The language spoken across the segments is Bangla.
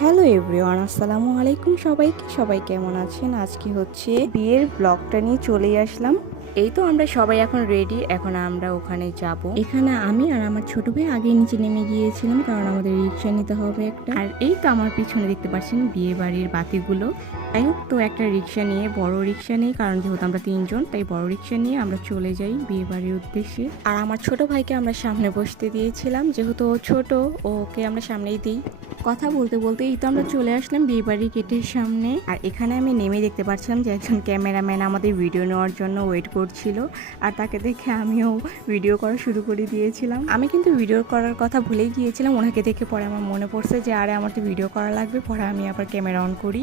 হ্যালো এভরিওয়ান, আসসালামু আলাইকুম। সবাই কেমন আছেন? আজকে হচ্ছে বিয়ের ব্লগটা নিয়ে চলে আসলাম। এই তো আমরা সবাই এখন রেডি, এখন আমরা ওখানে যাব। এখানে আমি আর আমার ছোট ভাই আগে নিচে নেমে গিয়েছিলাম, কারণ আমাদের রিক্সা নিতে হবে একটা। আর এই তো আমার পিছনে দেখতে পাচ্ছেন বিয়ে বাড়ির বাতিগুলো। যাই হোক, তো একটা রিক্সা নিয়ে, বড় রিক্সা নিয়ে, কারণ যেহেতু আমরা তিনজন, তাই বড় রিক্সা নিয়ে আমরা চলে যাই বিয়ে বাড়ির উদ্দেশ্যে। আর আমার ছোট ভাইকে আমরা সামনে বসতে দিয়েছিলাম, যেহেতু ও ছোট, ওকে আমরা সামনেই দিই। কথা বলতে বলতেই তো আমরা চলে আসলাম বিয়েবাড়ির গেটের সামনে। আর এখানে আমি নেমে দেখতে পাচ্ছিলাম যে একজন ক্যামেরাম্যান আমাদের ভিডিও নেওয়ার জন্য ওয়েট করছিল। আর তাকে দেখে আমিও ভিডিও করা শুরু করে দিয়েছিলাম। আমি কিন্তু ভিডিও করার কথা ভুলেই গিয়েছিলাম, ওনাকে দেখে পরে আমার মনে পড়ছে যে আরে আমার তো ভিডিও করা লাগবে, পরে আমি আবার ক্যামেরা অন করি।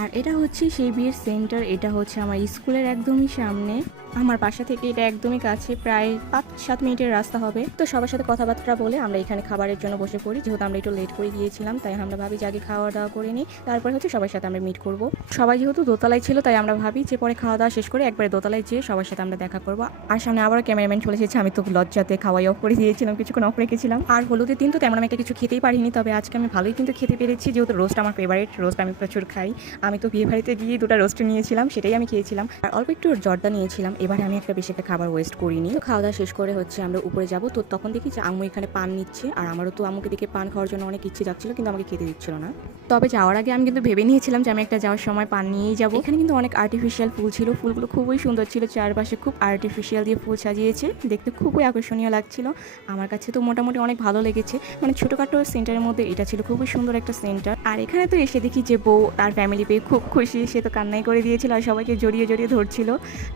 আর এটা হচ্ছে সেই বিয়ের সেন্টার, এটা হচ্ছে আমার স্কুলের একদমই সামনে। আমার বাসা থেকে এটা একদমই কাছে, প্রায় 5-7 মিনিটের রাস্তা হবে। তো সবার সাথে কথাবার্তা বলে আমরা এখানে খাবারের জন্য বসে পড়ি, যেহেতু আমরা একটু লেট করে গিয়েছিলাম, তাই আমরা ভাবি যে আগে খাওয়া দাওয়া করে নিই, তারপরে হচ্ছে সবার সাথে আমরা মিট করব। সবাই যেহেতু দোতলায় ছিল, তাই আমরা ভাবি যে পরে খাওয়া দাওয়া শেষ করে একবারে দোতলায় যেয়ে সবার সাথে আমরা দেখা করবো। আর সামনে আবার ক্যামেরাম্যান চলে এসেছে, আমি তো লজ্জাতে খাওয়াই অফ করে দিয়েছিলাম, কিছুক্ষণ অফ রেখেছিলাম। আর হলুদের দিন তো তেমন আমি একটা কিছু খেতেই পারিনি, তবে আজকে আমি ভালোই কিন্তু খেতে পেরেছি, যেহেতু রোস্ট আমার ফেভারিট, রোস্ট আমি প্রচুর খাই। আমি তো বিয়ে বাড়িতে গিয়ে 2টা রোস্ট নিয়েছিলাম, সেটাই আমি খেয়েছিলাম। আর অল্প একটু জর্দা নিয়েছিলাম। এবারে আমি একটা বেশি একটা খাবার ওয়েস্ট করিনি। তো খাওয়া দাওয়া শেষ করে হচ্ছে আমরা উপরে যাব। তো তখন দেখি যে আম্মু এখানে পান নিচ্ছে, আর আমারও তো আম্মুকে দেখে পান খাওয়ার জন্য অনেক ইচ্ছে যাচ্ছিল, কিন্তু আমাকে খেতে দিচ্ছিল না। তবে যাওয়ার আগে আমি কিন্তু ভেবে নিয়েছিলাম যে আমি একটা যাওয়ার সময় পান নিয়েই যাবো। এখানে কিন্তু অনেক আর্টিফিশিয়াল ফুল ছিল, ফুলগুলো খুবই সুন্দর ছিল, চারপাশে খুব আর্টিফিশিয়াল দিয়ে ফুল সাজিয়েছে, দেখতে খুবই আকর্ষণীয় লাগছিল। আমার কাছে তো মোটামুটি অনেক ভালো লেগেছে, মানে ছোটোখাটো সেন্টারের মধ্যে এটা ছিল খুবই সুন্দর একটা সেন্টার। আর এখানে তো এসে দেখি যে বউ তার ফ্যামিলি পেয়ে খুব খুশি, সে তো কান্নাই করে দিয়েছিল আর সবাইকে জড়িয়ে জড়িয়ে ধরছিল।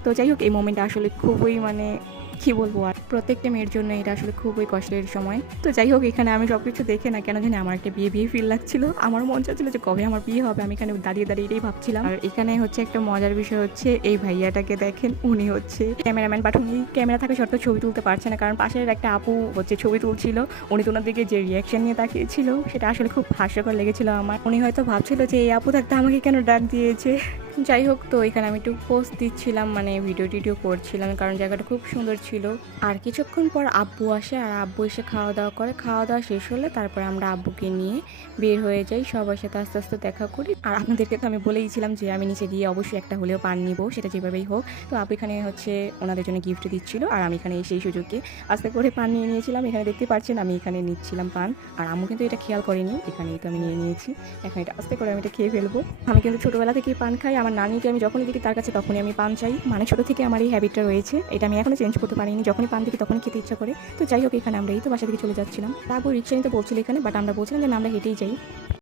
তো যাই হোক, এই মোমেন্টটা আসলে খুবই কি বলবো, আর প্রত্যেকটা মেয়ের জন্য এটা আসলে খুবই কষ্টের সময়। তো যাই হোক, এখানে আমি সবকিছু দেখে না কেন জানি আমার একটা বিয়ে ফিল লাগছিল। আমার মন চাচ্ছিল যে কবে আমার বিয়ে হবে, আমি এখানে দাঁড়িয়ে দাঁড়িয়ে এটাই ভাবছিলাম। আর এখানে হচ্ছে একটা মজার বিষয় হচ্ছে, এই ভাইয়াটাকে দেখেন, উনি হচ্ছে ক্যামেরাম্যান, বাট উনি ক্যামেরা থাকা সত্ত্বেও ছবি তুলতে পারছে না, কারণ পাশের একটা আপু হচ্ছে ছবি তুলছিল। উনি তো ওনার দিকে যে রিয়াকশন নিয়ে তাকিয়েছিল, সেটা আসলে খুব হাস্যকর লেগেছিল আমার। উনি হয়তো ভাবছিল যে এই আপু থাকতে আমাকে কেন ডাক দিয়েছে। যাই হোক, তো এখানে আমি একটু পোস্ট দিচ্ছিলাম, মানে ভিডিও টিডিও করছিলাম, কারণ জায়গাটা খুব সুন্দর ছিল। আর কিছুক্ষণ পর আব্বু আসে, আর আব্বু এসে খাওয়া দাওয়া করে। খাওয়া দাওয়া শেষ হলে তারপর আমরা আব্বুকে নিয়ে বের হয়ে যাই, সবার সাথে আস্তে আস্তে দেখা করি। আর আপনাদেরকে তো আমি বলেইছিলাম যে আমি নিচে গিয়ে অবশ্যই একটা হলেও পান নিবো, সেটা যেভাবেই হোক। তো আব্বু এখানে হচ্ছে ওনাদের জন্য গিফট দিচ্ছিল, আর আমি এখানে সেই সুযোগে আস্তে করে পান নিয়ে নিয়েছিলাম। এখানে দেখতে পাচ্ছেন আমি এখানে নিচ্ছিলাম পান, আর আম্মু কিন্তু এটা খেয়াল করেনি, এখানেই তো আমি নিয়ে নিয়েছি। এখন এটা আস্তে করে আমি এটা খেয়ে ফেলবো। আমি কিন্তু ছোটোবেলা থেকেই পান খাই, আমার নানিকে আমি যখনই দেখি তার কাছে তখনই আমি পান চাই, মানে ছোটো থেকে আমার এই হ্যাবিটটা রয়েছে, এটা আমি এখনো চেঞ্জ করতে পারিনি। যখনই পান দেখি তখনই খেতে ইচ্ছা করে। তো যাই হোক, এখানে আমরা এই তো বাসা থেকে চলে যাচ্ছিলাম। তারপর রিক্সা নিতে বলছিল এখানে, বাট আমরা বলছিলাম যে না, আমরা হেঁটেই যাই।